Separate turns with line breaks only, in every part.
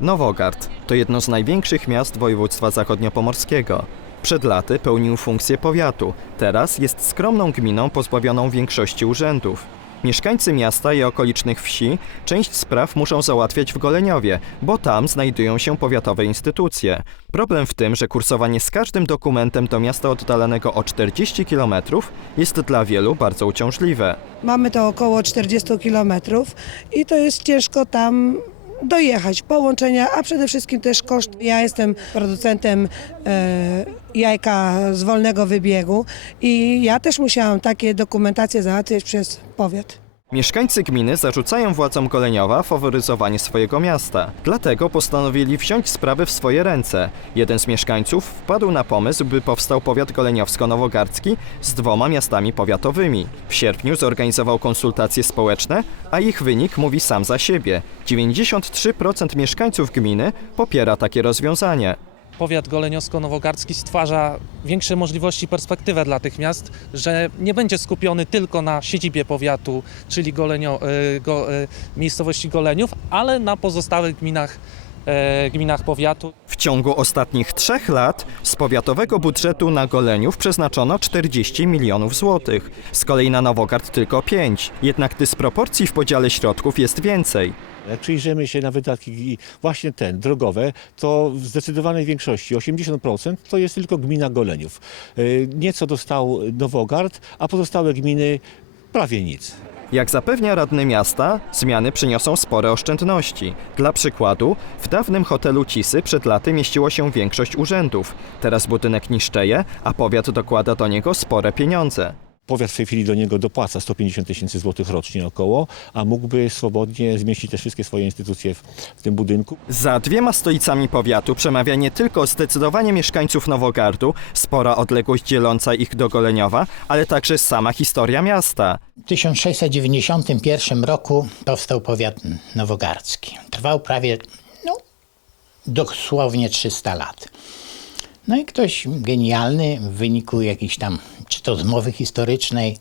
Nowogard to jedno z największych miast województwa zachodniopomorskiego. Przed laty pełnił funkcję powiatu, teraz jest skromną gminą pozbawioną większości urzędów. Mieszkańcy miasta i okolicznych wsi część spraw muszą załatwiać w Goleniowie, bo tam znajdują się powiatowe instytucje. Problem w tym, że kursowanie z każdym dokumentem do miasta oddalonego o 40 km jest dla wielu bardzo uciążliwe.
Mamy to około 40 km i to jest ciężko tam dojechać, połączenia, a przede wszystkim też koszt. Ja jestem producentem e, jajka z wolnego wybiegu i ja też musiałam takie dokumentacje załatwiać przez powiat.
Mieszkańcy gminy zarzucają władzom Goleniowa faworyzowanie swojego miasta. Dlatego postanowili wziąć sprawy w swoje ręce. Jeden z mieszkańców wpadł na pomysł, by powstał powiat goleniowsko-nowogardzki z dwoma miastami powiatowymi. W sierpniu zorganizował konsultacje społeczne, a ich wynik mówi sam za siebie. 93% mieszkańców gminy popiera takie rozwiązanie.
Powiat goleniowsko-nowogardzki stwarza większe możliwości i perspektywę dla tych miast, że nie będzie skupiony tylko na siedzibie powiatu, czyli Golenio, y, go, y, miejscowości Goleniów, ale na pozostałych gminach, e, gminach powiatu.
W ciągu ostatnich trzech lat z powiatowego budżetu na Goleniów przeznaczono 40 milionów złotych, z kolei na Nowogard tylko 5. Jednak dysproporcji w podziale środków jest więcej.
Jak przyjrzymy się na wydatki właśnie te drogowe, to w zdecydowanej większości, 80%, to jest tylko gmina Goleniów. Y, Nieco dostał Nowogard, a pozostałe gminy prawie nic.
Jak zapewnia radny miasta, zmiany przyniosą spore oszczędności. Dla przykładu, w dawnym hotelu Cisy przed laty mieściło się większość urzędów. Teraz budynek niszczeje, a powiat dokłada do niego spore pieniądze.
Powiat w tej chwili do niego dopłaca 150 tysięcy złotych rocznie około, a mógłby swobodnie zmieścić te wszystkie swoje instytucje w, w tym budynku.
Za dwiema stolicami powiatu przemawia nie tylko zdecydowanie mieszkańców Nowogardu, spora odległość dzieląca ich do Goleniowa, ale także sama historia miasta.
W 1691 roku powstał powiat nowogardzki. Trwał prawie, no, dosłownie 300 lat. No i ktoś genialny w wyniku jakiejś tam, czy to zmowy historycznej,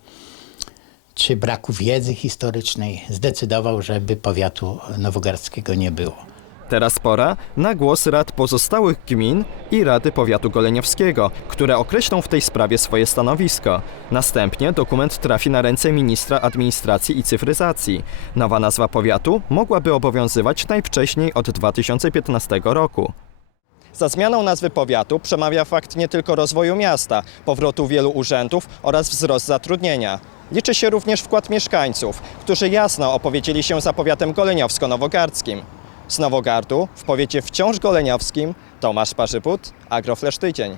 czy braku wiedzy historycznej, zdecydował, żeby powiatu nowogardzkiego nie było.
Teraz pora na głos rad pozostałych gmin i Rady Powiatu Goleniowskiego, które określą w tej sprawie swoje stanowisko. Następnie dokument trafi na ręce ministra administracji i cyfryzacji. Nowa nazwa powiatu mogłaby obowiązywać najwcześniej od 2015 roku. Za zmianą nazwy powiatu przemawia fakt nie tylko rozwoju miasta, powrotu wielu urzędów oraz wzrost zatrudnienia. Liczy się również wkład mieszkańców, którzy jasno opowiedzieli się za powiatem goleniowsko-nowogardzkim. Z Nowogardu w powiecie wciąż goleniowskim Tomasz Parzybut, Agroflash Tydzień.